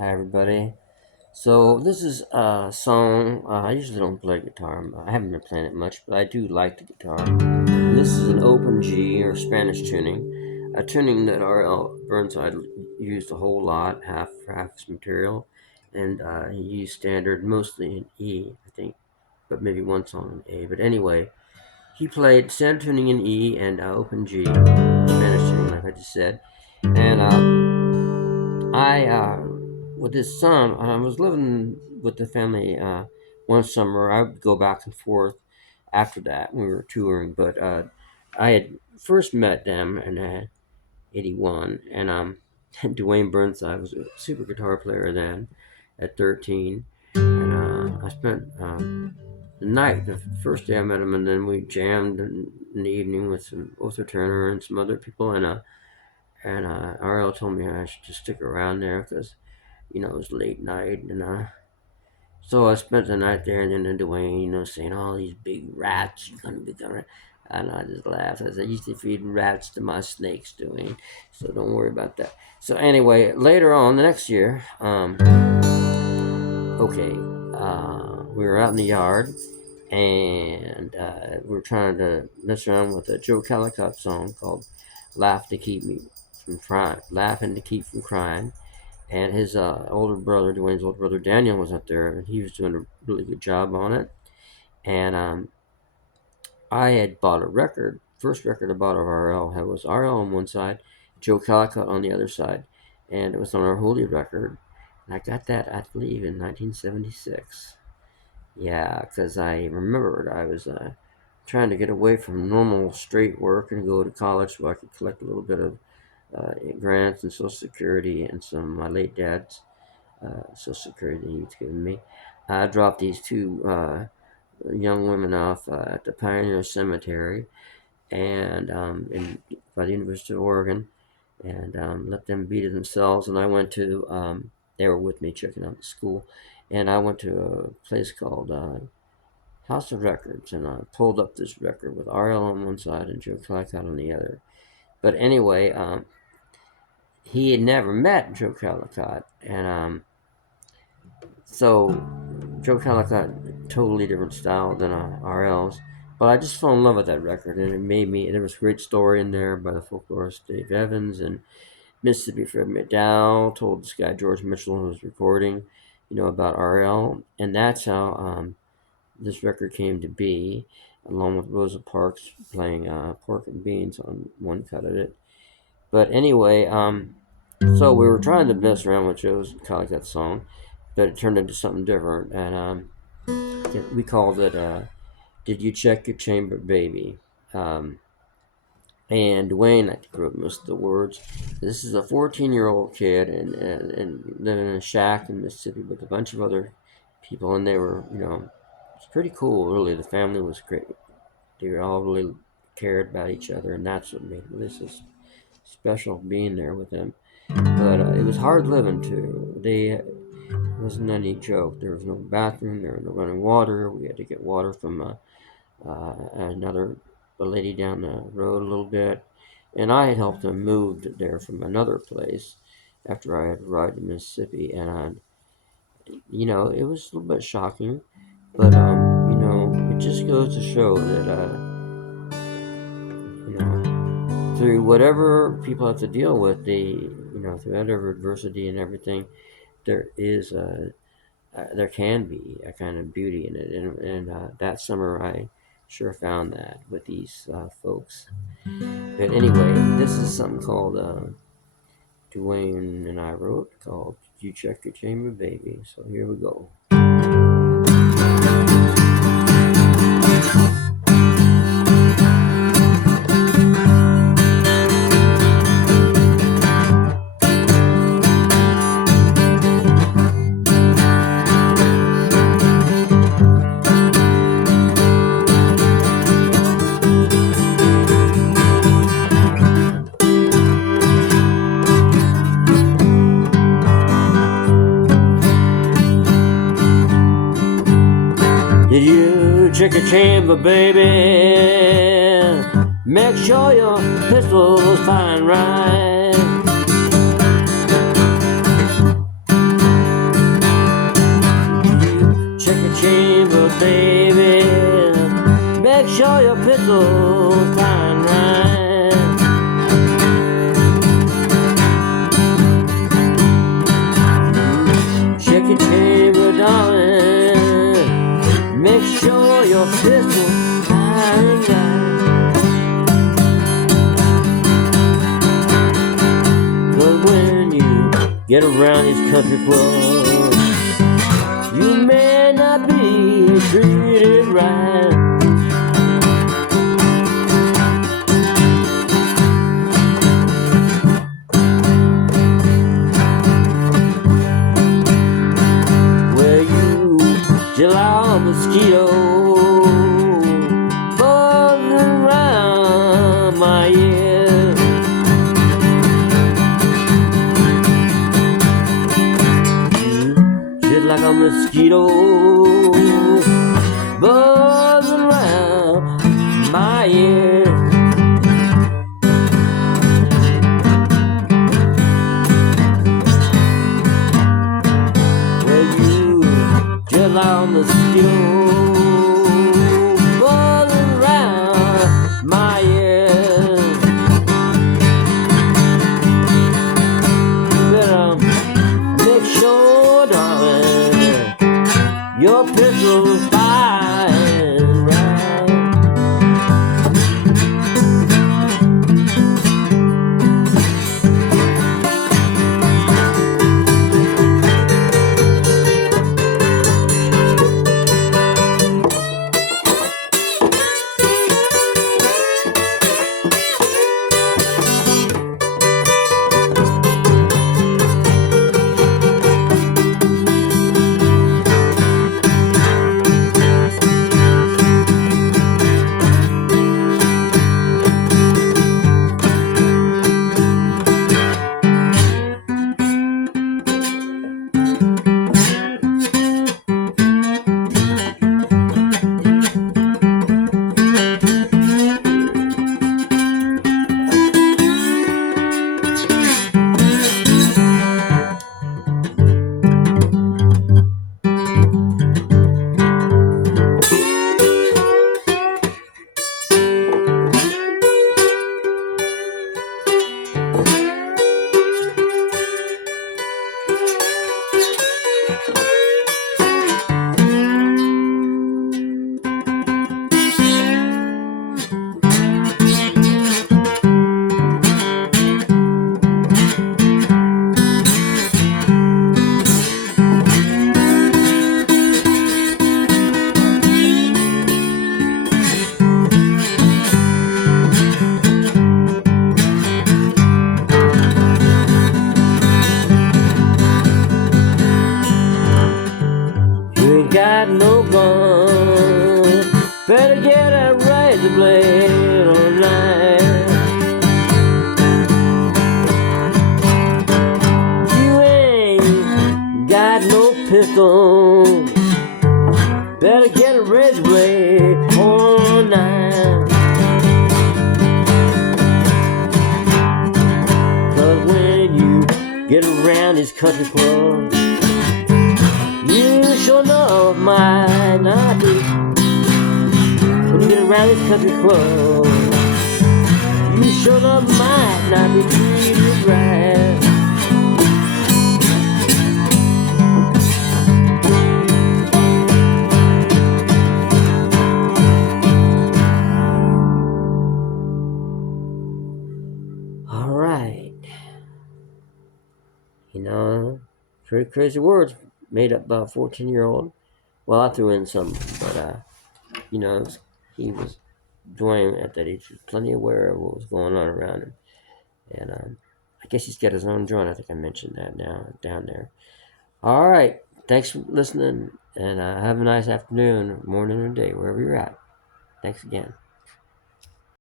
Hi, everybody. So this is a song. I usually don't play guitar. I haven't been playing it much, but I do like the guitar. And this is an open G or Spanish tuning, a tuning that R.L. Burnside used a whole lot, half his material, and he used standard mostly in E, I think, but maybe one song in A. But anyway, he played standard tuning in E and open G, Spanish tuning, like I just said, and I with this son, I was living with the family one summer. I would go back and forth after that when we were touring, but I had first met them in '81, and Dwayne Burnside was a super guitar player then at 13, and I spent the night, the first day I met him, and then we jammed in the evening with some Arthur Turner and some other people, and RL told me I should just stick around there because it was late night, and so I spent the night there, and then Dwayne, saying all these big rats, you're gonna be gonna, and I just laughed. I said, I used to feed rats to my snakes, Dwayne, so don't worry about that. So anyway, later on the next year, okay, we were out in the yard, and we were trying to mess around with a Joe Calicott song called "Laugh to Keep Me from Crying," laughing to keep from crying, and his older brother, Dwayne's older brother Daniel, was up there, and he was doing a really good job on it. And I had bought a record. First record I bought of RL was RL on one side, Joe Calicott on the other side, and it was on our Holy record. And I got that, I believe, in 1976. Yeah, because I remembered I was trying to get away from normal straight work and go to college so I could collect a little bit of grants and Social Security and some of my late dad's Social Security that he's given me. I dropped these two young women off at the Pioneer Cemetery and by the University of Oregon, and let them be to themselves. And I went to they were with me checking out the school, and I went to a place called House of Records, and I pulled up this record with RL on one side and Joe Calicott on the other. But anyway, he had never met Joe Calicott, and so Joe Calicott, totally different style than RL's. But I just fell in love with that record, and it made me. There was a great story in there by the folklorist Dave Evans, and Mississippi Fred McDowell told this guy George Mitchell who was recording, about RL, and that's how this record came to be, along with Rosa Parks playing Pork and Beans on one cut of it. But anyway, so we were trying to mess around with Joe's Calicott song, but it turned into something different, and we called it "Did You Check Your Chamber, Baby?" Um, and Dwayne, I think, wrote most of the words. This is a 14-year-old kid and living in a shack in Mississippi with a bunch of other people, and they were, it's pretty cool, really. The family was great. They all really cared about each other, and that's what made this is special being there with them. But it was hard living too. It wasn't any joke. There was no bathroom. There was no running water. We had to get water from another a lady down the road a little bit, and I had helped them move there from another place after I had arrived in Mississippi, and it was a little bit shocking, but it just goes to show that through whatever people have to deal with, through whatever adversity and everything, there is there can be a kind of beauty in it, and that summer I sure found that with these folks. But anyway, this is something called Dwayne and I wrote called "You Check Your Chamber, Baby." So here we go. Did you check your chamber, baby? Make sure your pistol's firing right. baby, make sure your pistol's fine right. Check your chamber, darling, make sure your pistol's fine right. 'Cause when you get around these country clubs, you may not be treated right. Where you July mosquito buzzing around my ear. Just like a mosquito buzzing around my ear. Well, you just like a mosquito buzzing around my ear. You better make sure, darling, your pistol's fine right. Got no gun, better get a razor blade online. You ain't got no pistol, better get a razor blade online. 'Cause when you get around these country clubs, you sure enough might not be. When you get around this country club, you sure enough might not be treated right. All right. You know, pretty crazy words made up by a 14-year-old. Well, I threw in some, but you know, he was Dwayne at that age was plenty aware of what was going on around him, and I guess he's got his own joint. I think I mentioned that now down there. All right, thanks for listening, and have a nice afternoon, morning, or day, wherever you're at. Thanks again.